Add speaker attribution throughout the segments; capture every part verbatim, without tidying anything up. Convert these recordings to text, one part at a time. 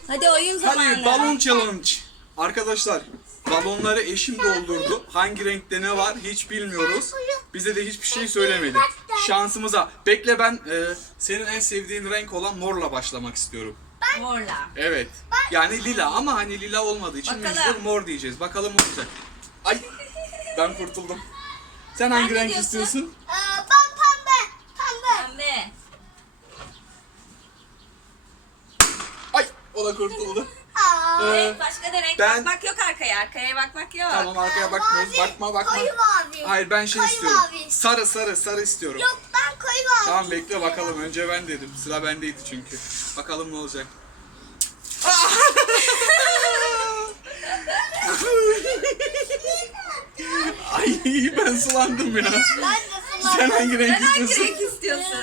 Speaker 1: Hadi oyun zamanı.
Speaker 2: Hadi balon challenge. Arkadaşlar balonları eşim doldurdu. Hangi renkte ne var hiç bilmiyoruz. Bize de hiçbir şey söylemedi. Şansımıza. Bekle ben e, senin en sevdiğin renk olan morla başlamak istiyorum.
Speaker 1: Morla.
Speaker 2: Evet. Yani lila ama hani lila olmadığı için
Speaker 1: Bakalım.
Speaker 2: mecbur mor diyeceğiz. Bakalım ne olacak. Ay ben kurtuldum. Sen hangi
Speaker 1: ne
Speaker 2: renk
Speaker 1: diyorsun?
Speaker 2: istiyorsun?
Speaker 3: Ee, ben pembe. Pembe.
Speaker 1: Pembe.
Speaker 2: Ay o da kurtuldu.
Speaker 3: Aa,
Speaker 2: Ee,
Speaker 1: Evet, başka da renk
Speaker 2: ben-
Speaker 1: bakmak yok arkaya. Arkaya bakmak yok.
Speaker 2: Tamam arkaya bakmıyoruz. Bakma bakma.
Speaker 3: Koyu mavi.
Speaker 2: Hayır ben şey
Speaker 3: Koyu
Speaker 2: istiyorum.
Speaker 3: mavi.
Speaker 2: Sarı sarı sarı istiyorum.
Speaker 3: Yok ben koyu mavi.
Speaker 2: Tamam bekle bakalım. Önce ben dedim. Sıra bendeydi çünkü. Bakalım ne olacak. Ay ben sulandım ya.
Speaker 3: Ben de sana.
Speaker 2: Sen hangi renk
Speaker 1: Sen hangi
Speaker 2: istiyorsun?
Speaker 1: renk istiyorsun?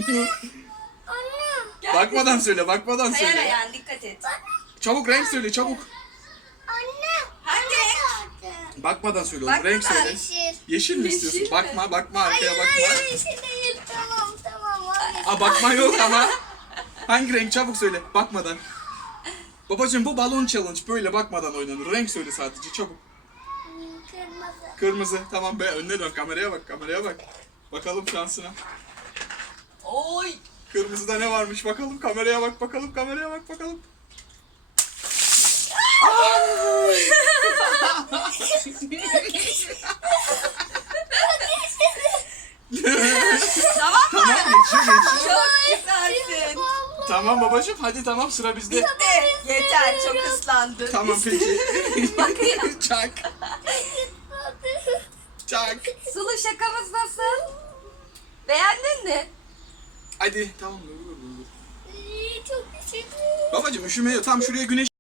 Speaker 3: Anne.
Speaker 2: Bakmadan söyle, bakmadan
Speaker 1: Kayar
Speaker 2: söyle.
Speaker 1: ayağın, dikkat et.
Speaker 2: Çabuk renk söyle, çabuk.
Speaker 3: Anne.
Speaker 1: Hangi renk?
Speaker 3: Nerede?
Speaker 2: Bakmadan söyle oğlum,
Speaker 1: Bakmadan.
Speaker 2: renk söyle.
Speaker 3: Yeşil.
Speaker 2: Yeşil mi istiyorsun?
Speaker 1: Yeşil mi?
Speaker 2: Bakma, bakma arkaya
Speaker 3: Hayır
Speaker 2: bakma.
Speaker 3: hayır yeşil değil. Tamam tamam. Abi.
Speaker 2: Aa bakma yok ama. Hangi renk çabuk söyle, bakmadan. Babacığım bu balon challenge böyle bakmadan oynanır. Renk söyle sadece çabuk.
Speaker 3: Kırmızı.
Speaker 2: Kırmızı. Tamam be önüne dön, kameraya bak, kameraya bak. Bakalım şansına.
Speaker 1: Oy.
Speaker 2: Kırmızıda ne varmış bakalım, kameraya bak bakalım, kameraya bak bakalım.
Speaker 1: Tamam mı?
Speaker 2: Tamam geçiyor geçiyor.
Speaker 1: Çok güzelsin.
Speaker 2: Tamam babacığım hadi tamam sıra bizde.
Speaker 1: Bitti. Yeter, çok ıslandın.
Speaker 2: Tamam peki.
Speaker 1: Bakayım.
Speaker 2: Çak. Çak.
Speaker 1: Sulu, şakamız nasıl? Beğendin mi?
Speaker 2: Hadi tamam dur dur dur.
Speaker 3: Çok teşekkür
Speaker 2: Babacığım üşüme yok. Tam şuraya güneş